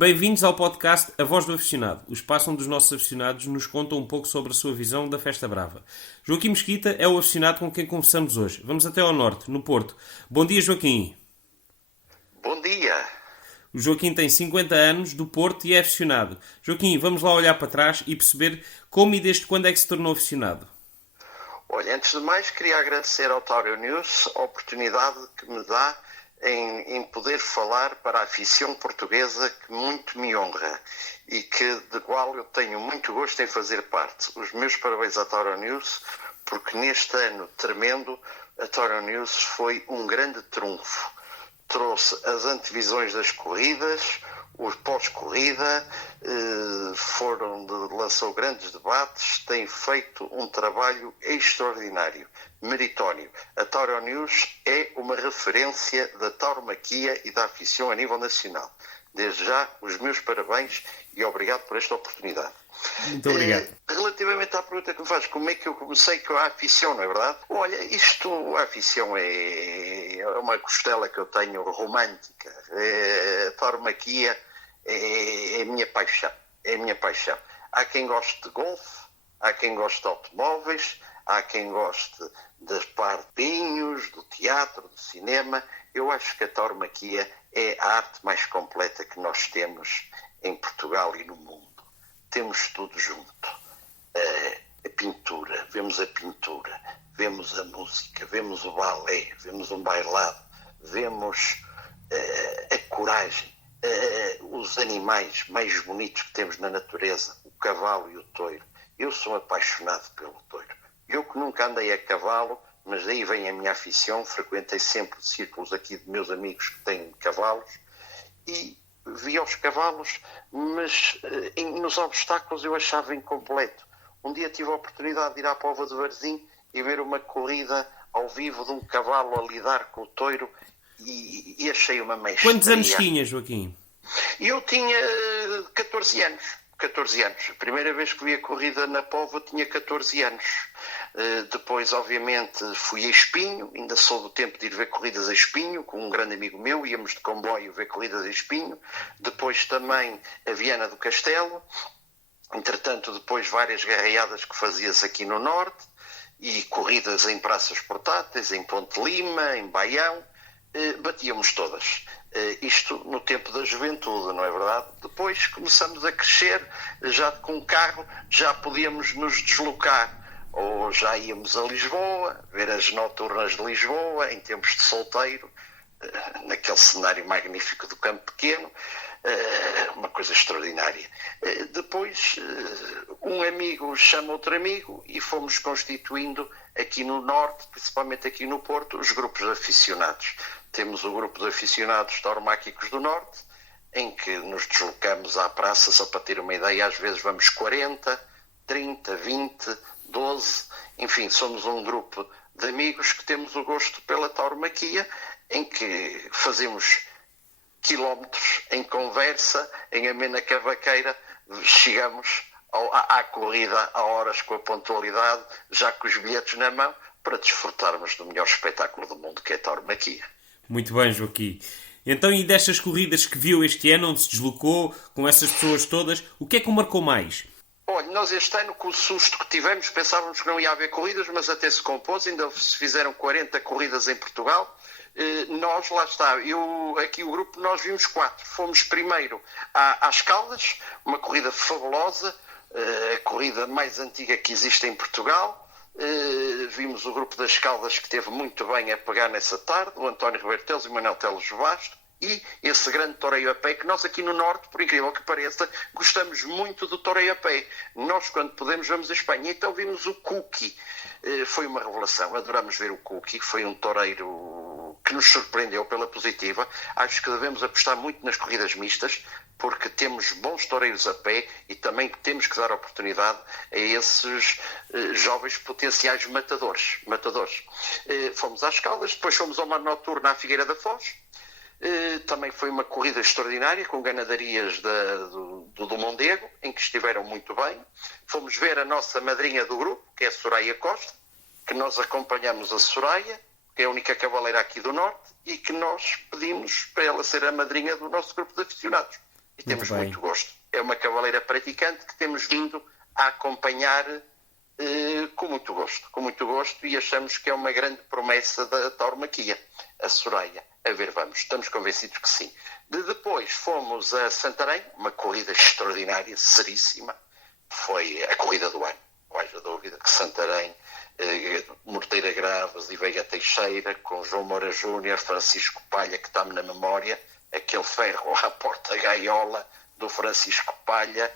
Bem-vindos ao podcast A Voz do Aficionado, o espaço onde os nossos aficionados nos contam um pouco sobre a sua visão da Festa Brava. Joaquim Mesquita é o aficionado com quem conversamos hoje. Vamos até ao norte, no Porto. Bom dia, Joaquim. Bom dia. O Joaquim tem 50 anos, do Porto e é aficionado. Joaquim, vamos lá olhar para trás e perceber como e desde quando é que se tornou aficionado. Olha, antes de mais queria agradecer ao Tauro News a oportunidade que me dá em poder falar para a afição portuguesa que muito me honra e de qual eu tenho muito gosto em fazer parte. Os meus parabéns à Tauro News, porque neste ano tremendo a Tauro News foi um grande trunfo. Trouxe as antevisões das corridas, os pós-corrida, lançou grandes debates, tem feito um trabalho extraordinário, meritório. A Tauro News é uma referência da tauromaquia e da afição a nível nacional. Desde já, os meus parabéns e obrigado por esta oportunidade. Muito obrigado. Relativamente à pergunta que me faz, como é que eu comecei com a afição, não é verdade? Olha, a afição é uma costela que eu tenho romântica. A tauromaquia é a minha paixão. É a minha paixão. Há quem goste de golfe, há quem goste de automóveis, há quem goste das partinhos, do teatro, do cinema. Eu acho que a tauromaquia é a arte mais completa que nós temos em Portugal e no mundo. Temos tudo junto. A pintura, vemos a música, vemos o balé, vemos um bailado, vemos a coragem, os animais mais bonitos que temos na natureza, o cavalo e o touro. Eu sou apaixonado pelo touro. Eu que nunca andei a cavalo, mas daí vem a minha afição, frequentei sempre círculos aqui de meus amigos que têm cavalos e via os cavalos, mas nos obstáculos eu achava incompleto. Um dia tive a oportunidade de ir à Póvoa de Varzim e ver uma corrida ao vivo de um cavalo a lidar com o touro e achei uma mestria. Quantos anos tinha, Joaquim? Eu tinha 14 anos. 14 anos. A primeira vez que vi a corrida na Póvoa tinha 14 anos. Depois, obviamente, fui a Espinho. Ainda sou do tempo de ir ver corridas a Espinho, com um grande amigo meu. Íamos de comboio ver corridas a Espinho. Depois também a Viana do Castelo. Entretanto, depois várias garreadas que fazias aqui no Norte. E corridas em praças portáteis, em Ponte Lima, em Baião. Batíamos todas. Isto no tempo da juventude, não é verdade? Depois começamos a crescer, já com carro, já podíamos nos deslocar. Ou já íamos a Lisboa, ver as noturnas de Lisboa, em tempos de solteiro, naquele cenário magnífico do Campo Pequeno, uma coisa extraordinária. Depois, um amigo chama outro amigo e fomos constituindo aqui no Norte, principalmente aqui no Porto, os grupos de aficionados. Temos o grupo de aficionados tauromáquicos do Norte, em que nos deslocamos à praça, só para ter uma ideia, às vezes vamos 40, 30, 20, 12, enfim, somos um grupo de amigos que temos o gosto pela tauromaquia, em que fazemos quilómetros em conversa, em amena cavaqueira, chegamos à corrida a horas com a pontualidade, já com os bilhetes na mão, para desfrutarmos do melhor espetáculo do mundo, que é a tauromaquia. Muito bem, Joaquim. Então, e destas corridas que viu este ano, onde se deslocou com essas pessoas todas, o que é que o marcou mais? Olha, nós este ano, com o susto que tivemos, pensávamos que não ia haver corridas, mas até se compôs, ainda se fizeram 40 corridas em Portugal. Nós, lá está, aqui o grupo, nós vimos 4. Fomos primeiro às Caldas, uma corrida fabulosa, a corrida mais antiga que existe em Portugal. Vimos o grupo das Caldas que teve muito bem a pegar nessa tarde, o António Ribeiro Teles e o Manuel Teles Basto, e esse grande toreio a pé, que nós aqui no Norte, por incrível que pareça, gostamos muito do toreio a pé. Nós, quando podemos, vamos à Espanha. Então vimos o Cookie, foi uma revelação, adoramos ver o Cookie, foi um toreiro que nos surpreendeu pela positiva. Acho que devemos apostar muito nas corridas mistas, porque temos bons toureiros a pé e também temos que dar oportunidade a esses jovens potenciais matadores. Fomos às Caldas, depois fomos a uma noturna à Figueira da Foz. Também foi uma corrida extraordinária, com ganadarias do Mondego, em que estiveram muito bem. Fomos ver a nossa madrinha do grupo, que é a Soraya Costa, que nós acompanhamos a Soraya, que é a única cavaleira aqui do Norte, e que nós pedimos para ela ser a madrinha do nosso grupo de aficionados. e Muito temos bem. muito gosto. É uma cavaleira praticante que temos vindo a acompanhar com muito gosto, e achamos que é uma grande promessa da tauromaquia, a Soraya. A ver, vamos, estamos convencidos que sim. Depois fomos a Santarém, uma corrida extraordinária, seríssima, foi a corrida do ano, não haja dúvida que Santarém, Morteira Graves e Veiga Teixeira, com João Moura Júnior, Francisco Palha, que está-me na memória, aquele ferro à porta gaiola do Francisco Palha,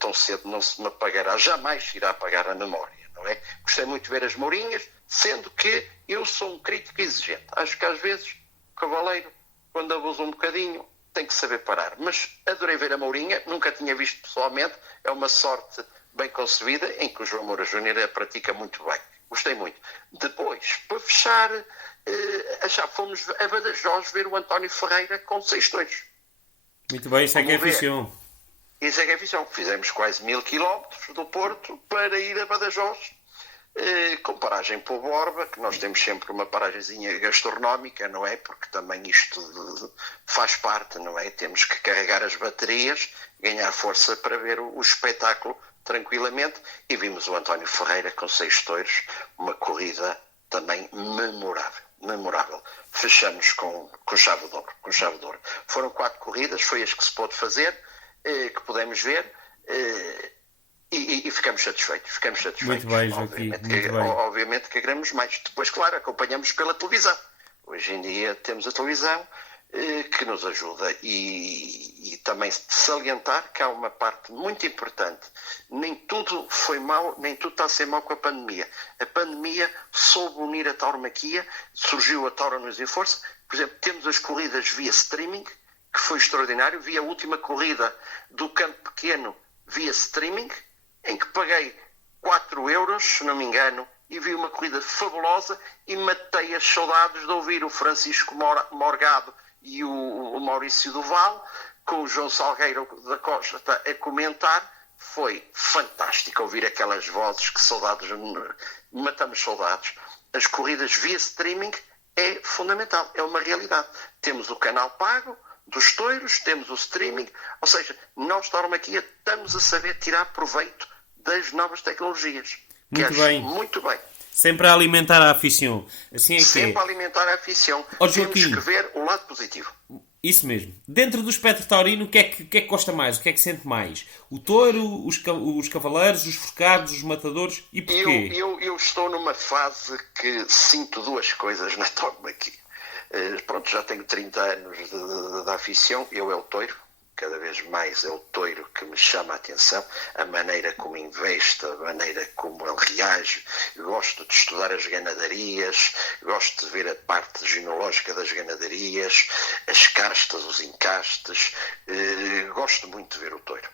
tão cedo não se me apagará, jamais se irá apagar a memória, não é? Gostei muito de ver as Mourinhas, sendo que eu sou um crítico exigente. Acho que às vezes o cavaleiro, quando abusa um bocadinho, tem que saber parar. Mas adorei ver a Mourinha, nunca tinha visto pessoalmente, é uma sorte bem concebida, em que o João Moura Júnior a pratica muito bem. Gostei muito. Depois, para fechar, já fomos a Badajoz ver o António Ferreira com 6 touros. Muito bem, isso é que é Vamos ver. afição. Isso é que é visão. Fizemos quase 1000 quilómetros do Porto para ir a Badajoz, com paragem por Borba, que nós temos sempre uma paragenzinha gastronómica, não é? Porque também isto faz parte, não é? Temos que carregar as baterias, ganhar força para ver o espetáculo tranquilamente, e vimos o António Ferreira com 6 touros, uma corrida também memorável. Fechamos com chave de ouro. Foram 4 corridas, foi as que se pôde fazer, que pudemos ver, e ficamos satisfeitos. Muito bem, Joaquim, muito bem. Obviamente que queremos mais. Depois, claro, acompanhamos pela televisão. Hoje em dia temos a televisão, que nos ajuda, e também salientar que há uma parte muito importante. Nem tudo foi mau, nem tudo está a ser mau com a pandemia. A pandemia soube unir a tauromaquia, surgiu a Tauro News em Força. Por exemplo, temos as corridas via streaming, que foi extraordinário. Vi a última corrida do Campo Pequeno via streaming, em que paguei 4 euros, se não me engano, e vi uma corrida fabulosa, e matei as saudades de ouvir o Francisco Morgado e o Maurício Duval, com o João Salgueiro da Costa a comentar. Foi fantástico ouvir aquelas vozes, que saudades, matamos saudades. As corridas via streaming é fundamental, é uma realidade. Temos o canal pago dos touros, temos o streaming, ou seja, nós tauromaquia estamos a saber tirar proveito das novas tecnologias. Muito bem. Muito bem. Sempre a alimentar a afição. Assim é que Sempre a alimentar a afição. Ó, Temos Joaquim. que ver o lado positivo. Isso mesmo. Dentro do espectro taurino, o que é que gosta mais? O que é que sente mais? O touro, os cavaleiros, os forcados, os matadores? E porquê? Eu estou numa fase que sinto duas coisas na tauromaquia. Pronto, já tenho 30 anos de afição. Eu é o touro. Cada vez mais é o touro que me chama a atenção, a maneira como investe, a maneira como ele reage. Gosto de estudar as ganadarias, gosto de ver a parte genológica das ganadarias, as castas, os encastes. Gosto muito de ver o touro.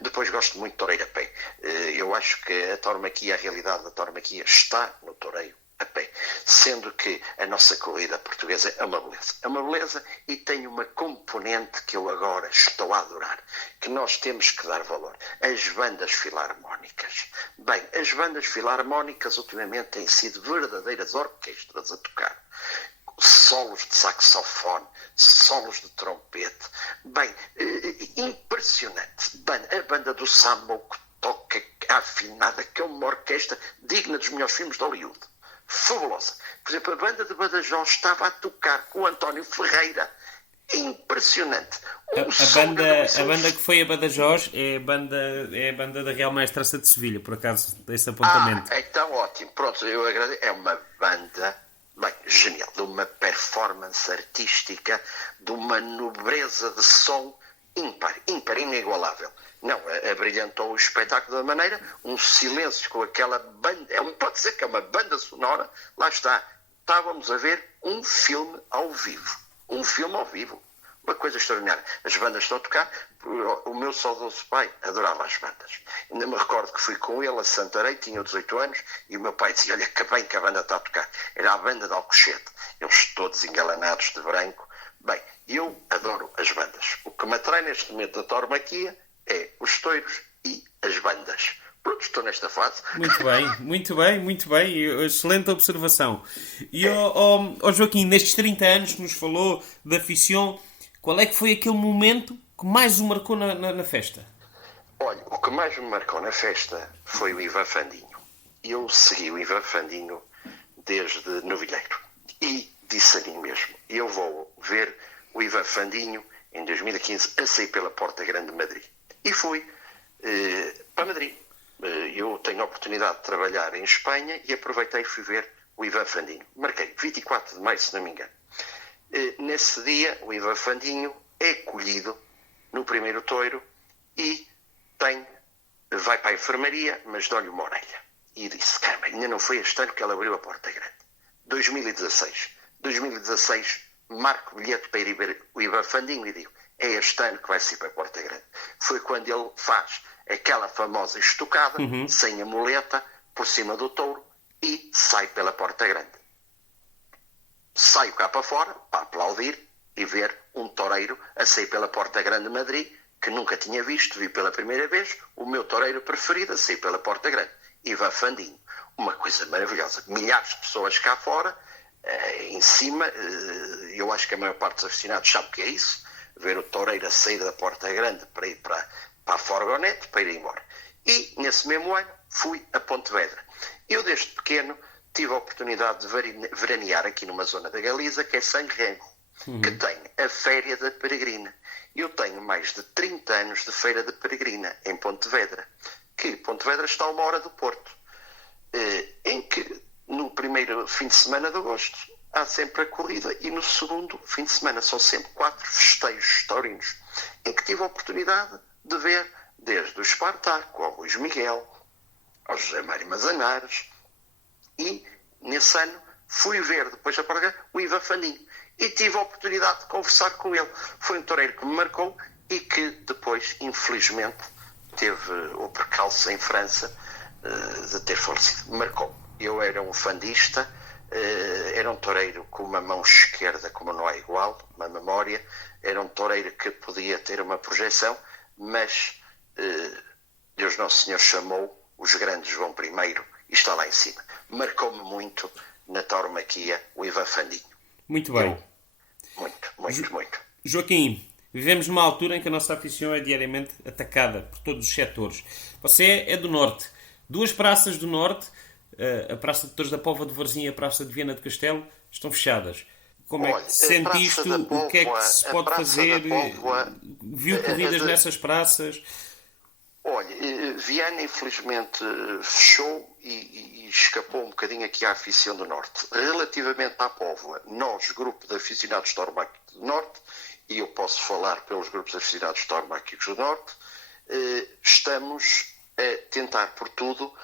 Depois gosto muito de toureiro a pé. Eu acho que a tauromaquia, a realidade da tauromaquia está no toureiro a pé, sendo que a nossa corrida portuguesa é uma beleza, e tem uma componente que eu agora estou a adorar, que nós temos que dar valor: as bandas filarmónicas. Bem, as bandas filarmónicas ultimamente têm sido verdadeiras orquestras a tocar. Solos de saxofone, solos de trompete, bem, impressionante. A banda do Sambo, que toca afinada, que é uma orquestra digna dos melhores filmes de Hollywood. Fabulosa. Por exemplo, a banda de Badajoz estava a tocar com o António Ferreira. Impressionante. A banda que foi a Badajoz é a banda da Real Maestrança de Sevilha, por acaso, desse apontamento. Então ótimo. Pronto, eu agradeço. É uma banda, bem, genial, de uma performance artística, de uma nobreza de som ímpar, inigualável. Não, abrilhantou o espetáculo da maneira, um silêncio com aquela banda, pode ser que é uma banda sonora, lá está. Estávamos a ver um filme ao vivo. Uma coisa extraordinária. As bandas estão a tocar. O meu saudoso pai adorava as bandas. Ainda me recordo que fui com ele a Santarém, tinha 18 anos, e o meu pai dizia: olha que bem que a banda está a tocar. Era a banda de Alcochete. Eles todos engalanados de branco. Bem, eu adoro as bandas. O que me atrai neste momento da tauromaquia é os touros e as bandas. Pronto, estou nesta fase. Muito bem. Excelente observação. E, Joaquim, nestes 30 anos que nos falou da afição, qual é que foi aquele momento que mais o marcou na festa? Olha, o que mais me marcou na festa foi o Ivan Fandinho. Eu segui o Ivan Fandinho desde novilheiro. E disse a mim mesmo, eu vou ver o Ivan Fandinho em 2015 a sair pela Porta Grande de Madrid. E fui para Madrid. Eu tenho a oportunidade de trabalhar em Espanha e aproveitei e fui ver o Ivan Fandinho. Marquei 24 de maio, se não me engano. Nesse dia, o Ivan Fandinho é colhido no primeiro touro e vai para a enfermaria, mas dá-lhe uma orelha. E disse, caramba, ainda não foi este ano que ele abriu a Porta Grande. 2016, marco o bilhete para ir ver o Ivan Fandinho e digo, é este ano que vai ser para a Porta Grande. Foi quando ele faz aquela famosa estocada, sem a muleta, por cima do touro e sai pela Porta Grande. Saio cá para fora para aplaudir e ver um toureiro a sair pela Porta Grande de Madrid, que nunca tinha visto, vi pela primeira vez, o meu toureiro preferido a sair pela Porta Grande, Ivan Fandinho. Uma coisa maravilhosa. Milhares de pessoas cá fora, em cima, eu acho que a maior parte dos aficionados sabe o que é isso, ver o toureiro a sair da Porta Grande para ir para a Forgonete, para ir embora. E, nesse mesmo ano, fui a Pontevedra. Eu, desde pequeno, tive a oportunidade de veranear aqui numa zona da Galiza, que é Sanremo, que tem a Féria da Peregrina. Eu tenho mais de 30 anos de Feira de Peregrina em Pontevedra, que Pontevedra está a 1 hora do Porto, em que no primeiro fim de semana de agosto há sempre a corrida e no segundo fim de semana são sempre 4 festejos taurinos, em que tive a oportunidade de ver desde o Espartaco ao Luís Miguel, ao José Mário Mazanares, e nesse ano fui ver, depois da Porta, o Ivan Fandinho. E tive a oportunidade de conversar com ele. Foi um toureiro que me marcou e que depois, infelizmente, teve o percalço em França de ter falecido. Marcou. Eu era um fandista, era um toureiro com uma mão esquerda como não é igual, uma memória. Era um toureiro que podia ter uma projeção, mas Deus Nosso Senhor chamou, os grandes vão primeiro e está lá em cima. Marcou-me muito na tauromaquia o Ivan Fandinho. Muito bem. Muito. Joaquim, vivemos numa altura em que a nossa afição é diariamente atacada por todos os setores. Você é do Norte. 2 praças do Norte, a Praça de Torres da Póvoa de Varzim e a Praça de Viana do Castelo, estão fechadas. Como é que sente isto? O que é que se pode fazer? Viu corridas nessas praças? Olha, Viana infelizmente fechou e escapou um bocadinho aqui à afição do Norte. Relativamente à Póvoa, nós, grupo de aficionados tauromáquicos do Norte, e eu posso falar pelos grupos de aficionados tauromáquicos do Norte, estamos a tentar por tudo,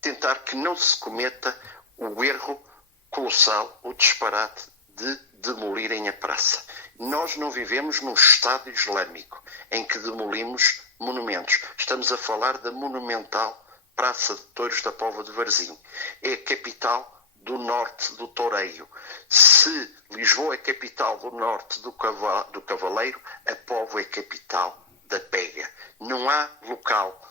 tentar que não se cometa o erro colossal, o disparate de demolirem a praça. Nós não vivemos num Estado Islâmico em que demolimos monumentos. Estamos a falar da monumental Praça de Touros da Póvoa de Varzim. É a capital do norte do toureio. Se Lisboa é capital do norte do cavaleiro, a Póvoa é capital da pega. Não há local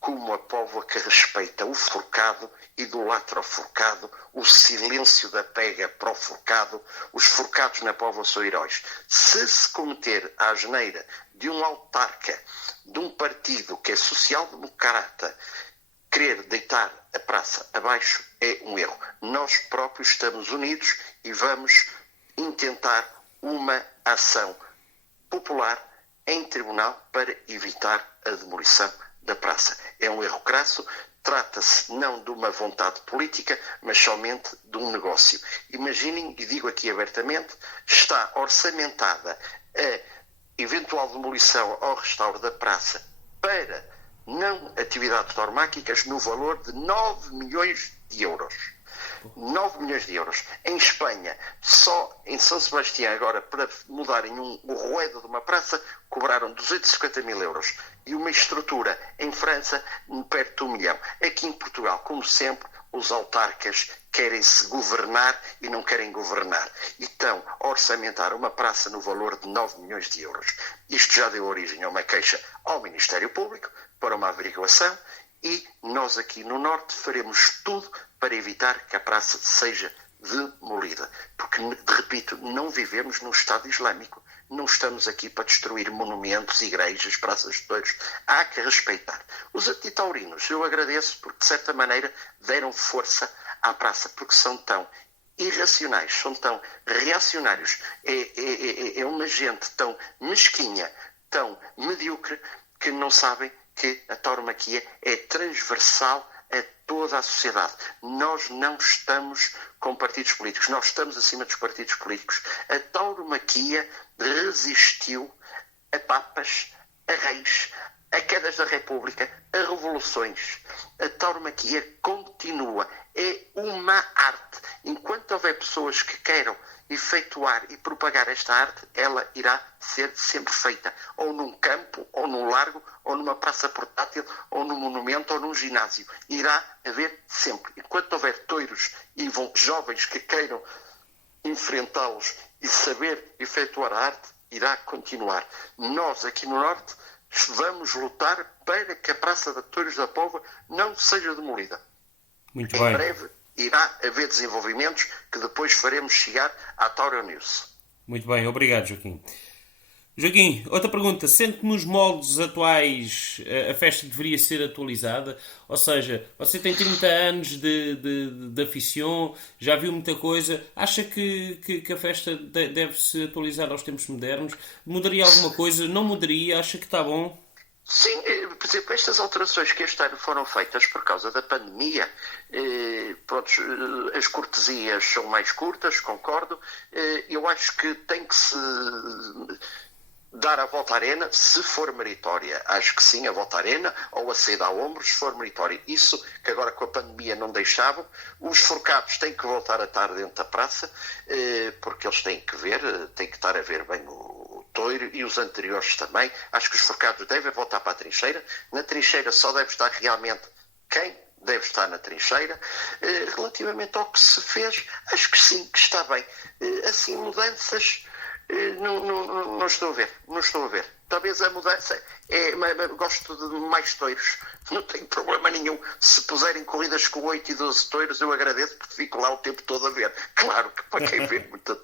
como a Póvoa que respeita o forcado, idolatra o forcado, o silêncio da pega para o forcado. Os forcados na Póvoa são heróis. Se cometer a asneira de um autarca, de um partido que é social-democrata, querer deitar a praça abaixo, é um erro. Nós próprios estamos unidos e vamos intentar uma ação popular em tribunal para evitar a demolição da praça. É um erro crasso, trata-se não de uma vontade política, mas somente de um negócio. Imaginem, e digo aqui abertamente, está orçamentada a eventual demolição ou restauro da praça para não atividades tauromáquicas no valor de 9 milhões de euros. 9 milhões de euros. Em Espanha, só em São Sebastião, agora, para mudarem o ruedo de uma praça, cobraram 250 mil euros. E uma estrutura em França, perto de 1 milhão. Aqui em Portugal, como sempre, os autarcas querem-se governar e não querem governar. E estão a orçamentar uma praça no valor de 9 milhões de euros. Isto já deu origem a uma queixa ao Ministério Público para uma averiguação e nós aqui no Norte faremos tudo para evitar que a praça seja demolida. Porque, repito, não vivemos num Estado Islâmico. não estamos aqui para destruir monumentos, igrejas, praças de touros. Há que respeitar. Os antitaurinos, eu agradeço porque, de certa maneira, deram força à praça, porque são tão irracionais, são tão reacionários. É uma gente tão mesquinha, tão medíocre, que não sabem que a tauromaquia é transversal a toda a sociedade. Nós não estamos com partidos políticos, nós estamos acima dos partidos políticos. A tauromaquia resistiu a papas, a reis, a quedas da República, a revoluções. A tauromaquia continua. É uma arte. Enquanto houver pessoas que queiram efetuar e propagar esta arte, ela irá ser sempre feita. Ou num campo, ou num largo, ou numa praça portátil, ou num monumento, ou num ginásio. Irá haver sempre. Enquanto houver touros e jovens que queiram enfrentá-los e saber efetuar a arte, irá continuar. Nós, aqui no Norte, vamos lutar para que a Praça de Touros da Póvoa não seja demolida. Muito em bem. breve irá haver desenvolvimentos que depois faremos chegar à Tauro News. Muito bem, obrigado, Joaquim. Joaquim, outra pergunta. Sente que nos moldes atuais a festa deveria ser atualizada? Ou seja, você tem 30 anos de aficião, já viu muita coisa. Acha que a festa deve-se atualizar aos tempos modernos? Mudaria alguma coisa? Não mudaria? Acha que está bom? Sim, por exemplo, estas alterações que este ano foram feitas por causa da pandemia, pronto, as cortesias são mais curtas, concordo. Eu acho que tem que se dar a volta à arena, se for meritória. Acho que sim, a volta à arena, ou a saída a ombros, se for meritória. Isso que agora com a pandemia não deixavam. Os forcados têm que voltar a estar dentro da praça, porque eles têm que ver, têm que estar a ver bem o touro, e os anteriores também. Acho que os forcados devem voltar para a trincheira. Na trincheira só deve estar realmente quem deve estar na trincheira. Relativamente ao que se fez, acho que sim, que está bem. Assim, mudanças... Não estou a ver. Talvez a mudança gosto de mais touros, não tenho problema nenhum. Se puserem corridas com 8 e 12 touros, eu agradeço, porque fico lá o tempo todo a ver. Claro que para quem vê muito.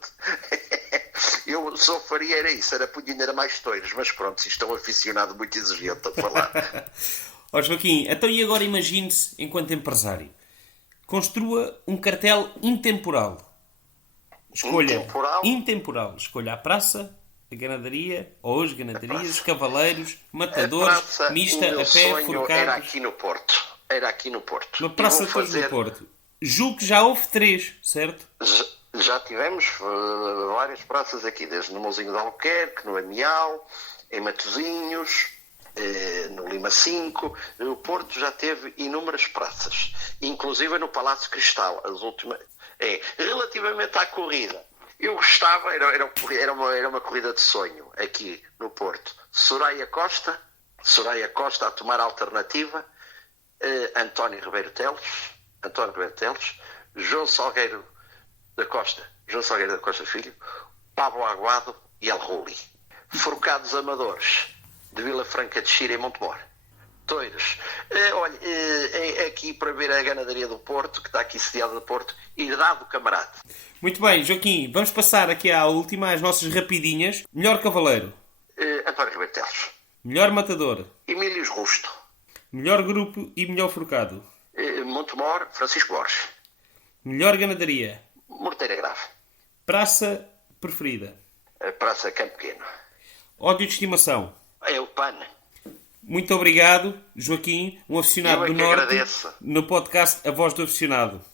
Eu só faria era isso, era punir ainda mais touros, mas pronto, se isto é um aficionado muito exigente a falar. Ó Joaquim, então e agora imagine-se enquanto empresário. Construa um cartel intemporal. Escolha intemporal. Escolha a praça, a ganadaria, ou as ganadarias, os cavaleiros, matadores, praça, mista, a pé, sonho forcados. era aqui no Porto. Uma praça de touros do Porto. Julgo que já houve 3, certo? Já tivemos várias praças aqui, desde no Mouzinho de Albuquerque, no Amial, em Matosinhos, no Lima 5. O Porto já teve inúmeras praças, inclusive no Palácio Cristal, as últimas. Relativamente à corrida, eu gostava, era uma corrida de sonho aqui no Porto. Soraya Costa a tomar a alternativa, António Ribeiro Teles, João Salgueiro da Costa Filho, Pablo Aguado e El Ruli. Forcados amadores de Vila Franca de Xira e Montemor. Touros. Olha, aqui para ver a ganadaria do Porto, que está aqui sediada no Porto, Herdade do Camarada. Muito bem, Joaquim, vamos passar aqui à última, às nossas rapidinhas. Melhor cavaleiro. António Ribeiro Teles. Melhor matador. Emílios Rusto. Melhor grupo e melhor forcado. Montemor, Francisco Borges. Melhor ganadaria. Morteira Grave. Praça preferida. Praça Campo Pequeno. Ódio de estimação. É o PAN. Muito obrigado, Joaquim, um aficionado do Norte, agradeço. no podcast A Voz do Aficionado.